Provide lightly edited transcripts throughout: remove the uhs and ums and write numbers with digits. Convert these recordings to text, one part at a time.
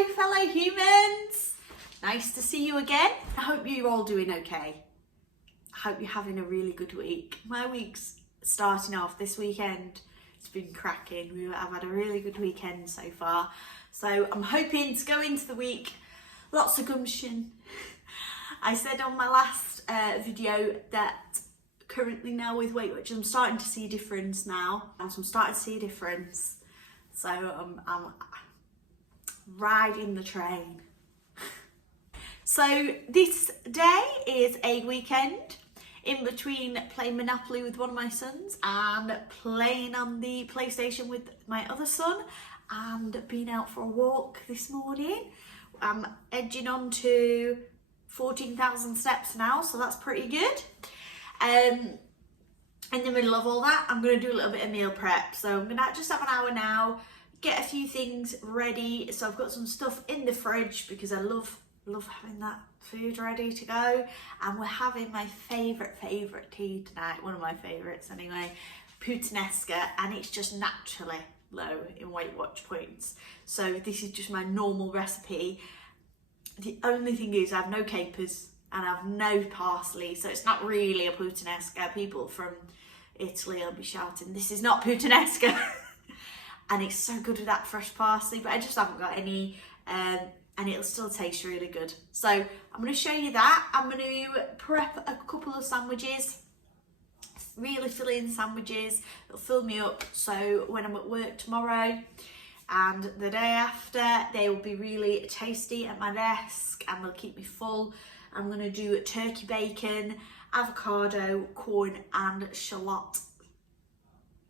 Hello fellow humans, nice to see you again. I hope you're all doing okay. I hope you're having a really good week. My week's starting off this weekend. It's been cracking. I've had a really good weekend so far. So I'm hoping to go into the week lots of gumption. I said on my last video that currently now with Weight Watchers I'm starting to see a difference now. So I'm starting to see a difference. So I'm riding the train. So this day is a weekend in between playing Monopoly with one of my sons and playing on the PlayStation with my other son and being out for a walk this morning. I'm edging on to 14,000 steps now, so that's pretty good. In the middle of all that, I'm going to do a little bit of meal prep. So I'm going to just have an hour now, get a few things ready. So I've got some stuff in the fridge because I love having that food ready to go. And we're having my favourite tea tonight, one of my favourites anyway, Putanessca, and it's just naturally low in Weight Watch points. So this is just my normal recipe. The only thing is I have no capers and I have no parsley, so it's not really a puttanesca. People from Italy will be shouting, this is not puttanesca. And it's so good with that fresh parsley, but I just haven't got any, and it'll still taste really good. So I'm going to show you that. I'm going to prep a couple of sandwiches, really filling sandwiches. It'll fill me up, so when I'm at work tomorrow and the day after, they will be really tasty at my desk and they'll keep me full. I'm going to do turkey bacon, avocado, corn and shallot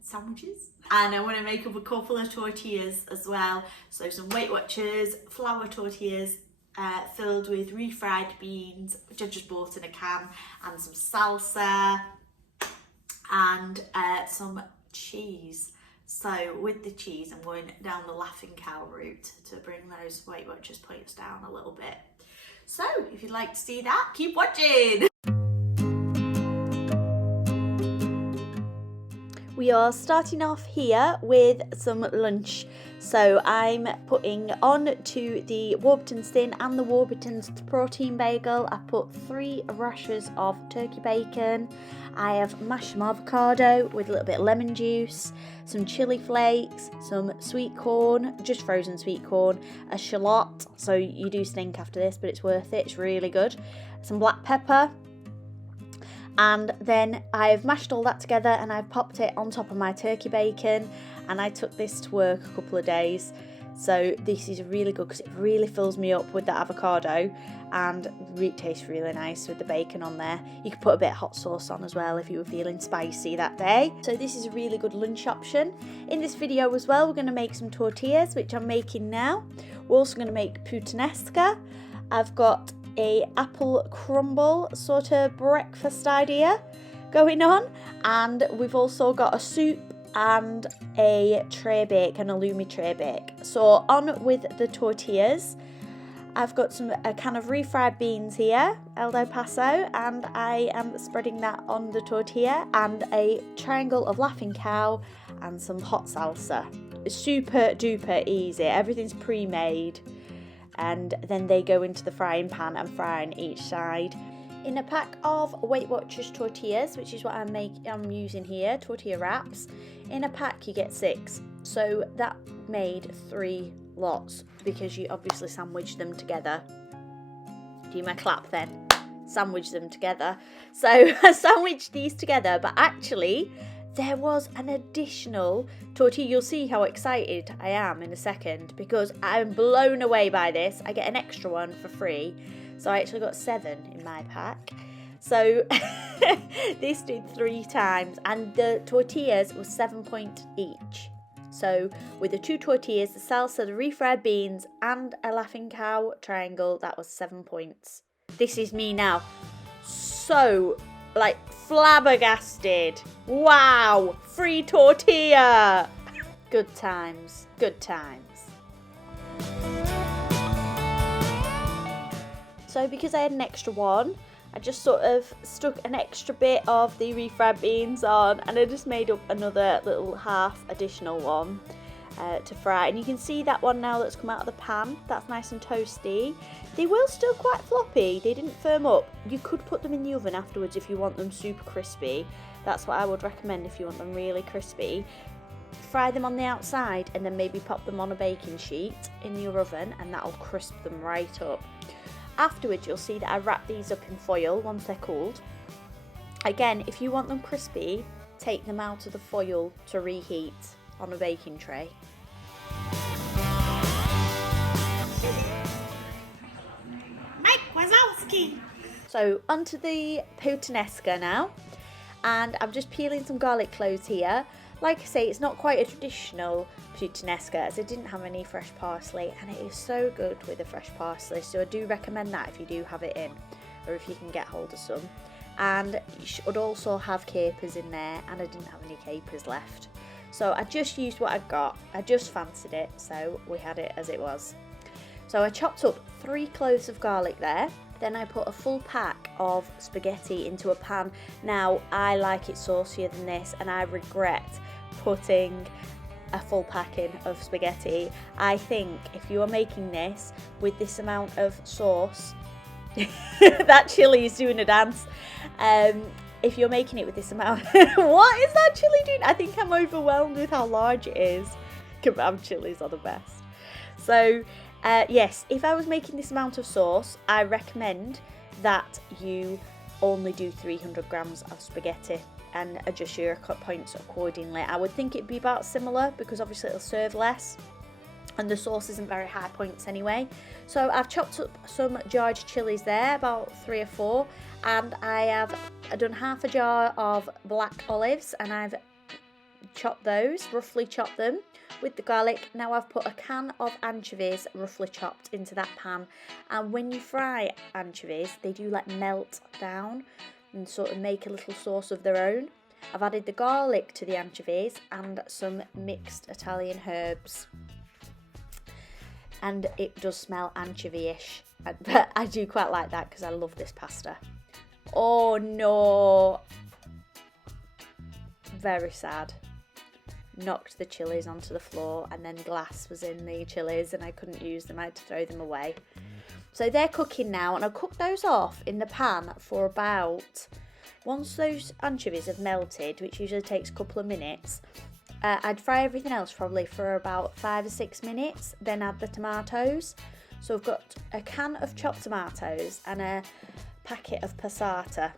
sandwiches. And I want to make up a couple of tortillas as well. So some Weight Watchers flour tortillas filled with refried beans, which I just bought in a can, and some salsa and some cheese. So with the cheese, I'm going down the laughing cow route to bring those Weight Watchers points down a little bit. So if you'd like to see that, keep watching. We are starting off here with some lunch. So I'm putting on to the Warburton's Thin and the Warburton's Protein Bagel. I put 3 rashers of turkey bacon. I have mashed some avocado with a little bit of lemon juice, some chili flakes, some sweet corn, just frozen sweet corn, a shallot, so you do stink after this, but it's worth it, it's really good, some black pepper, and then I've mashed all that together and I've popped it on top of my turkey bacon, and I took this to work a couple of days. So this is really good because it really fills me up with the avocado and it tastes really nice with the bacon on there. You could put a bit of hot sauce on as well if you were feeling spicy that day. So this is a really good lunch option. In this video as well, we're going to make some tortillas, which I'm making now. We're also going to make puttanesca. I've got a apple crumble sort of breakfast idea going on, and we've also got a soup and a tray bake, an halloumi tray bake. So on with the tortillas. I've got a can of refried beans here, El Paso, and I am spreading that on the tortilla, and a triangle of laughing cow and some hot salsa. Super duper easy, everything's pre-made, and then they go into the frying pan and fry on each side. In a pack of Weight Watchers tortillas, which is what I'm using here, tortilla wraps, in a pack you get 6. So that made 3 lots because you obviously sandwich them together. Do my clap then. Sandwich them together. So I sandwiched these together, but actually there was an additional tortilla. You'll see how excited I am in a second because I'm blown away by this. I get an extra one for free. So I actually got 7 in my pack. So this did 3 times, and the tortillas was 7 points each. So with the 2 tortillas, the salsa, the refried beans and a laughing cow triangle, that was 7 points. This is me now. So like flabbergasted. Wow, free tortilla. Good times, good times. So because I had an extra one, I just sort of stuck an extra bit of the refried beans on, and I just made up another little half additional one. to fry. And you can see that one now that's come out of the pan, that's nice and toasty. They will still quite floppy, they didn't firm up. You could put them in the oven afterwards if you want them super crispy. That's what I would recommend if you want them really crispy. Fry them on the outside and then maybe pop them on a baking sheet in your oven, and that'll crisp them right up. Afterwards you'll see that I wrap these up in foil once they're cooled. Again, if you want them crispy, take them out of the foil to reheat on a baking tray. Mike Wazowski! So onto the puttanesca now, and I'm just peeling some garlic cloves here. Like I say, it's not quite a traditional puttanesca as I didn't have any fresh parsley, and it is so good with the fresh parsley, so I do recommend that if you do have it in, or if you can get hold of some. And you should also have capers in there, and I didn't have any capers left. So I just used what I got. I just fancied it, so we had it as it was. So I chopped up 3 cloves of garlic there. Then I put a full pack of spaghetti into a pan. Now I like it saucier than this, and I regret putting a full pack in of spaghetti. I think if you are making this with this amount of sauce, that chili is doing a dance. If you're making it with this amount, what is that chili doing? I think I'm overwhelmed with how large it is. Kebab chilies are the best. So yes, if I was making this amount of sauce, I recommend that you only do 300 grams of spaghetti and adjust your cut points accordingly. I would think it'd be about similar because obviously it'll serve less and the sauce isn't very high points anyway. So I've chopped up some jarred chilies there, about 3 or 4, and I've done half a jar of black olives, and I've chopped those, roughly chopped them with the garlic. Now I've put a can of anchovies roughly chopped into that pan, and when you fry anchovies they do like melt down and sort of make a little sauce of their own. I've added the garlic to the anchovies and some mixed Italian herbs, and it does smell anchovy-ish, but I do quite like that because I love this pasta. Oh no, very sad. Knocked the chilies onto the floor, and then glass was in the chilies and I couldn't use them, I had to throw them away. So they're cooking now, and I'll cook those off in the pan for about, once those anchovies have melted, which usually takes a couple of minutes, I'd fry everything else probably for about 5 or 6 minutes, then add the tomatoes. So I've got a can of chopped tomatoes and a packet of passata.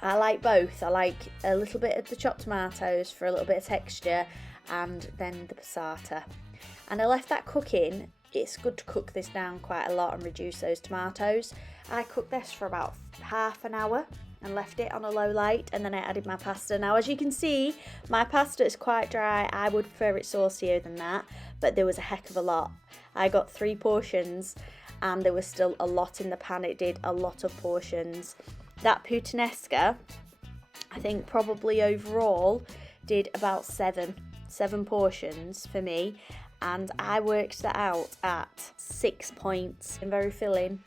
I like both. I like a little bit of the chopped tomatoes for a little bit of texture, and then the passata. And I left that cooking. It's good to cook this down quite a lot and reduce those tomatoes. I cooked this for about half an hour and left it on a low light, and then I added my pasta. Now as you can see, my pasta is quite dry. I would prefer it saucier than that, but there was a heck of a lot. I got 3 portions and there was still a lot in the pan. It did a lot of portions. That puttanesca, I think probably overall did about 7 portions for me, and I worked that out at 6 points and very filling.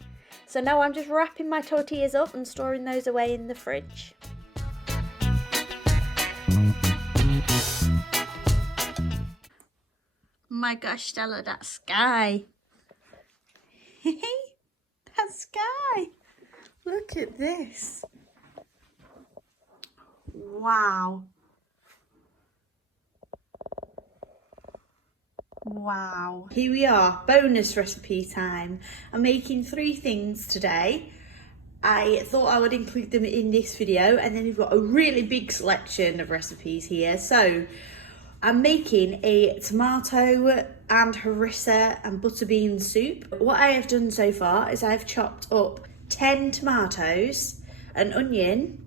So now I'm just wrapping my tortillas up and storing those away in the fridge. My gosh, Stella, that sky. That sky. Look at this. Wow. Wow. Here we are, bonus recipe time. I'm making 3 things today. I thought I would include them in this video, and then we've got a really big selection of recipes here. So I'm making a tomato and harissa and butter bean soup. What I have done so far is I've chopped up 10 tomatoes, an onion,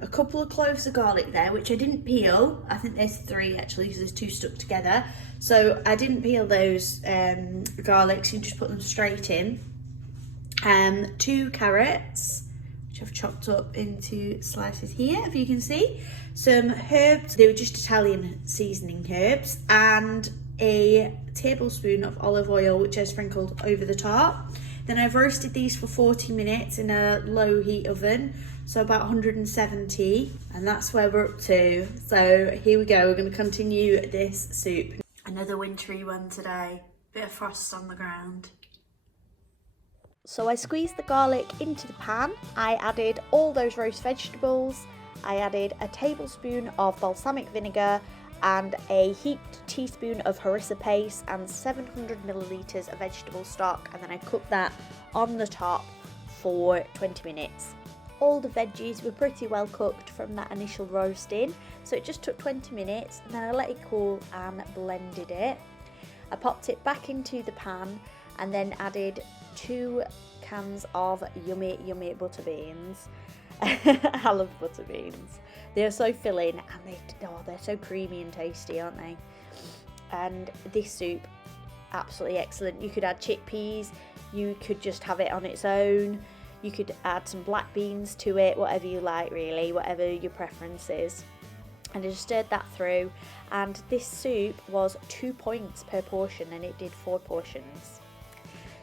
a couple of cloves of garlic there, which I didn't peel. I think there's 3 actually, because there's 2 stuck together. So I didn't peel those garlics, you just put them straight in. 2 carrots, which I've chopped up into slices here, if you can see. Some herbs, they were just Italian seasoning herbs, and a tablespoon of olive oil, which I sprinkled over the top. Then I've roasted these for 40 minutes in a low heat oven, so about 170, and that's where we're up to. So here we go, we're going to continue this soup. Another wintry one today. Bit of frost on the ground. So I squeezed the garlic into the pan. I added all those roast vegetables. I added a tablespoon of balsamic vinegar and a heaped teaspoon of harissa paste and 700 millilitres of vegetable stock, and then I cooked that on the top for 20 minutes. All the veggies were pretty well cooked from that initial roasting, so it just took 20 minutes, and then I let it cool and blended it. I popped it back into the pan and then added 2 cans of yummy butter beans. I love butter beans. They're so filling and they're so creamy and tasty, aren't they? And this soup, absolutely excellent. You could add chickpeas, you could just have it on its own, you could add some black beans to it, whatever you like really, whatever your preference is. And I just stirred that through, and this soup was 2 points per portion and it did 4 portions.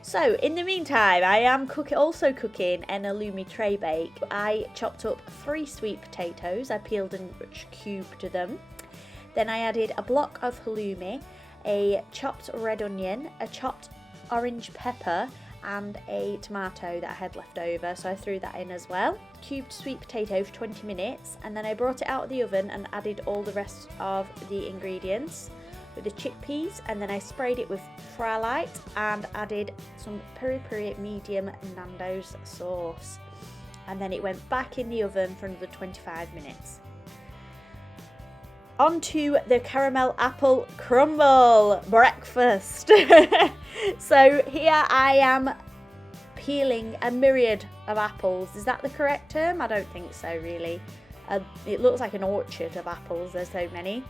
So in the meantime, I am also cooking an halloumi tray bake. I chopped up 3 sweet potatoes. I peeled and cubed them. Then I added a block of halloumi, a chopped red onion, a chopped orange pepper, and a tomato that I had left over, so I threw that in as well. Cubed sweet potato for 20 minutes, and then I brought it out of the oven and added all the rest of the ingredients with the chickpeas, and then I sprayed it with fry light and added some peri peri medium Nando's sauce, and then it went back in the oven for another 25 minutes. On to the caramel apple crumble breakfast. So here I am peeling a myriad of apples. Is that the correct term? I don't think so really. It looks like an orchard of apples, there's so many.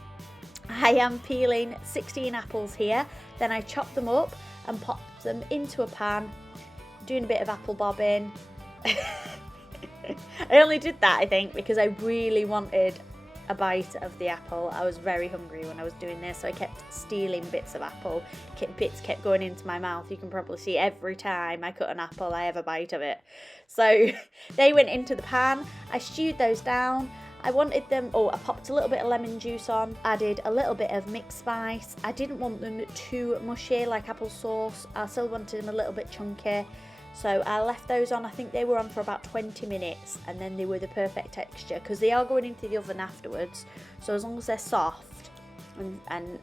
I am peeling 16 apples here, then I chop them up and pop them into a pan, doing a bit of apple bobbing. I only did that, I think, because I really wanted a bite of the apple. I was very hungry when I was doing this, so I kept stealing bits of apple. Bits kept going into my mouth. You can probably see every time I cut an apple, I have a bite of it. So they went into the pan. I stewed those down. I wanted them, I popped a little bit of lemon juice on, added a little bit of mixed spice. I didn't want them too mushy like applesauce. I still wanted them a little bit chunky. So I left those on. I think they were on for about 20 minutes, and then they were the perfect texture because they are going into the oven afterwards. So as long as they're soft and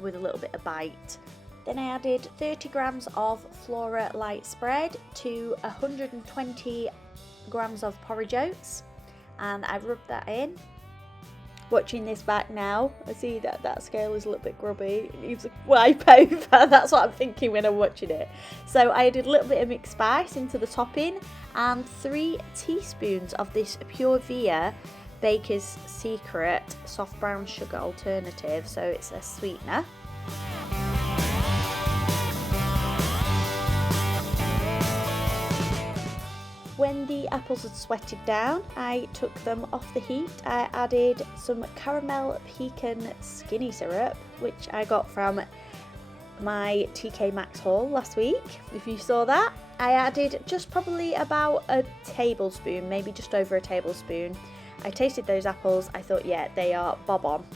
with a little bit of bite. Then I added 30 grams of Flora light spread to 120 grams of porridge oats, and I rubbed that in. Watching this back now, I see that scale is a little bit grubby. It needs a wipe over. That's what I'm thinking when I'm watching it. So I added a little bit of mixed spice into the topping and 3 teaspoons of this Pure Via Baker's Secret soft brown sugar alternative. So it's a sweetener. When the apples had sweated down, I took them off the heat. I added some caramel pecan skinny syrup, which I got from my TK Maxx haul last week, if you saw that. I added just probably about a tablespoon, maybe just over a tablespoon. I tasted those apples, I thought, yeah, they are bob on.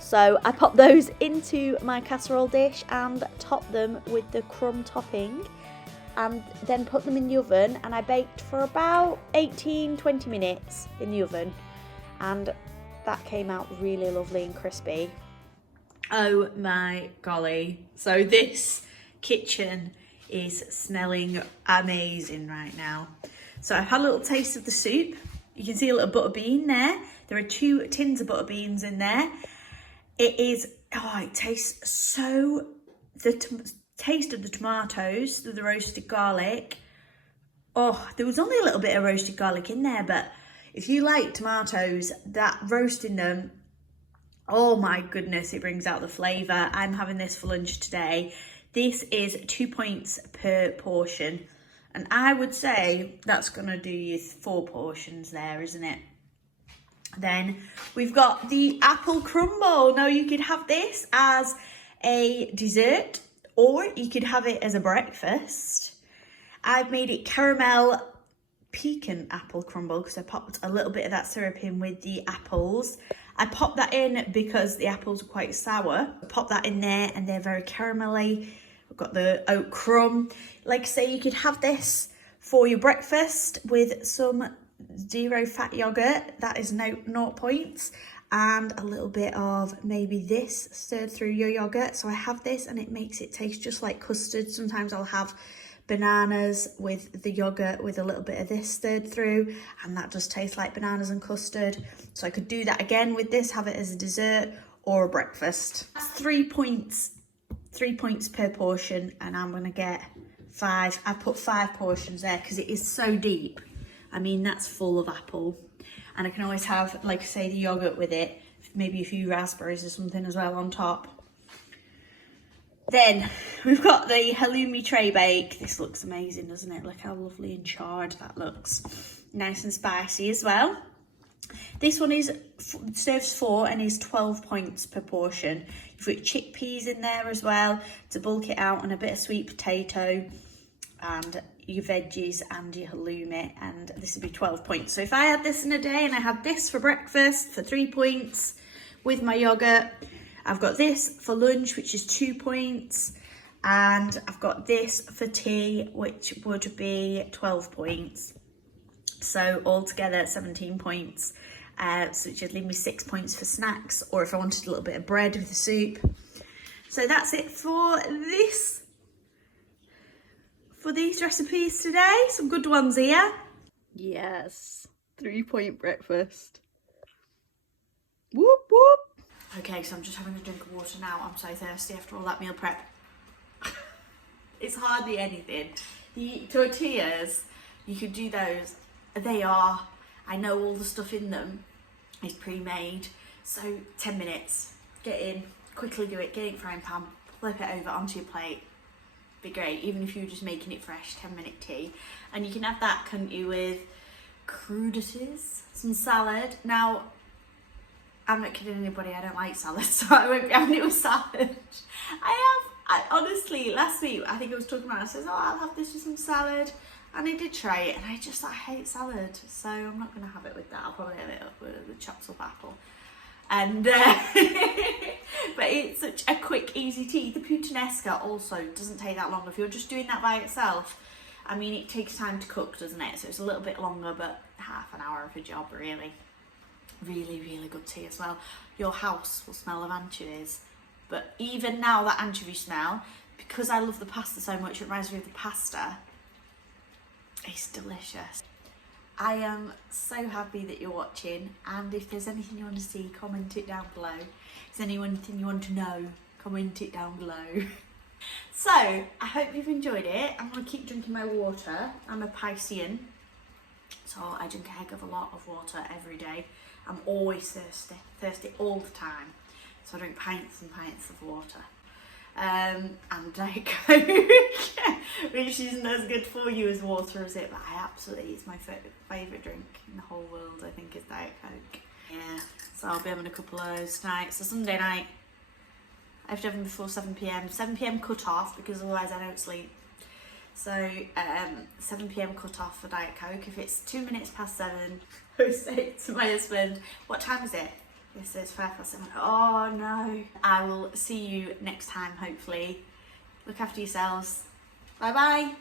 So I popped those into my casserole dish and topped them with the crumb topping, and then put them in the oven, and I baked for about 18-20 minutes in the oven, and that came out really lovely and crispy. Oh my golly. So this kitchen is smelling amazing right now. So I've had a little taste of the soup. You can see a little butter bean there. There are 2 tins of butter beans in there. It tastes so, taste of the tomatoes, the roasted garlic. Oh, there was only a little bit of roasted garlic in there, but if you like tomatoes, that roasting them, oh my goodness, it brings out the flavour. I'm having this for lunch today. This is 2 points per portion, and I would say that's going to do you 4 portions there, isn't it? Then we've got the apple crumble. Now you could have this as a dessert, or you could have it as a breakfast. I've made it caramel pecan apple crumble because I popped a little bit of that syrup in with the apples. I popped that in because the apples are quite sour. I popped that in there and they're very caramelly. I've got the oat crumb. Like I say, you could have this for your breakfast with some zero fat yogurt. That is 0 points. And a little bit of maybe this stirred through your yogurt. So I have this and it makes it taste just like custard. Sometimes I'll have bananas with the yogurt with a little bit of this stirred through, and that just tastes like bananas and custard. So I could do that again with this, have it as a dessert or a breakfast. That's 3 points, 3 points per portion, and I'm gonna get 5. I put 5 portions there because it is so deep. I mean, that's full of apple, and I can always have, like I say, the yogurt with it, maybe a few raspberries or something as well on top. Then we've got the halloumi tray bake. This looks amazing, doesn't it? Look how lovely and charred that looks. Nice and spicy as well. This one serves 4 and is 12 points per portion. You've got chickpeas in there as well to bulk it out, and a bit of sweet potato and your veggies and your halloumi, and this would be 12 points. So if I had this in a day and I had this for breakfast for 3 points with my yogurt, I've got this for lunch, which is 2 points, and I've got this for tea, which would be 12 points. So altogether 17 points, so which would leave me 6 points for snacks, or if I wanted a little bit of bread with the soup. So that's it for this, for these recipes today. Some good ones here. Yes, 3 point breakfast. Whoop whoop. Okay, so I'm just having a drink of water now. I'm so thirsty after all that meal prep. It's hardly anything. The tortillas, you could do those. I know all the stuff in them is pre-made. So 10 minutes, get in, quickly do it, get it in frying pan, flip it over onto your plate. Be great, even if you're just making it fresh, 10-minute tea. And you can have that, can't you, with crudities, some salad. Now, I'm not kidding anybody, I don't like salad, so I won't be having it with salad. I honestly, last week, I think I was talking about it, I said, oh, I'll have this with some salad. And I did try it, and I hate salad, so I'm not going to have it with that. I'll probably have it up with the chopped up apple. And, but it's such a quick, easy tea. The Putanessca also doesn't take that long. If you're just doing that by itself, I mean, it takes time to cook, doesn't it? So it's a little bit longer, but half an hour of a job, really. Really, really good tea as well. Your house will smell of anchovies. But even now, that anchovy smell, because I love the pasta so much, it reminds me of the pasta. It's delicious. I am so happy that you're watching, and if there's anything you want to see, comment it down below. If there's anything you want to know, comment it down below. So, I hope you've enjoyed it. I'm going to keep drinking my water. I'm a Piscean, so I drink a heck of a lot of water every day. I'm always thirsty all the time. So I drink pints and pints of water. And Diet Coke, which isn't as good for you as water, is it? But it's my favourite drink in the whole world, I think, is Diet Coke. Yeah, so I'll be having a couple of those tonight. So Sunday night, I have to have them before 7 PM. 7 PM cut off, because otherwise I don't sleep. So 7 PM cut off for Diet Coke. If it's 2 minutes past 7, I say to my husband, what time is it? Yes, it's 7:05. Oh no. I will see you next time, hopefully. Look after yourselves. Bye bye.